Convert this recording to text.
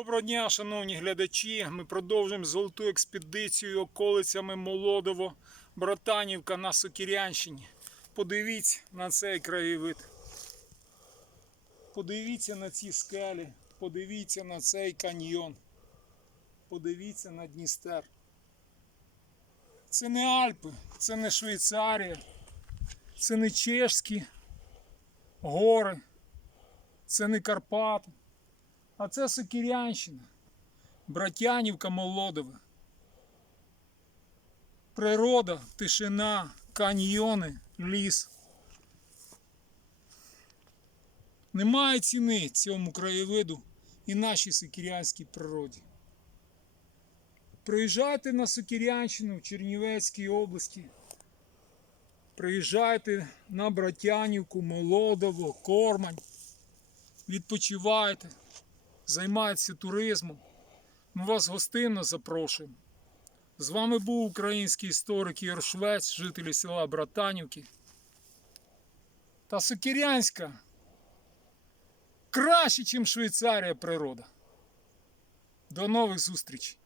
Доброго дня, шановні глядачі. Ми продовжуємо золоту експедицію околицями Молодово, Братанівка на Сокірянщині. Подивіться на цей краєвид. Подивіться на ці скелі, подивіться на цей каньйон. Подивіться на Дністер. Це не Альпи, це не Швейцарія, це не чешські гори, це не Карпати. А це Сокірянщина, Братянівка Молодове. Природа, тишина, каньйони, ліс. Немає ціни цьому краєвиду і нашій сокірянській природі. Приїжджайте на Сокірянщину в Чернівецькій області. Приїжджайте на Братянівку, Молодово, Кормань. Відпочивайте займається туризмом. Ми вас гостинно запрошуємо. З вами був український історик Ігор Швець, жителі села Братанівки. Та Сокірянська краще, ніж Швейцарія природа. До нових зустрічей!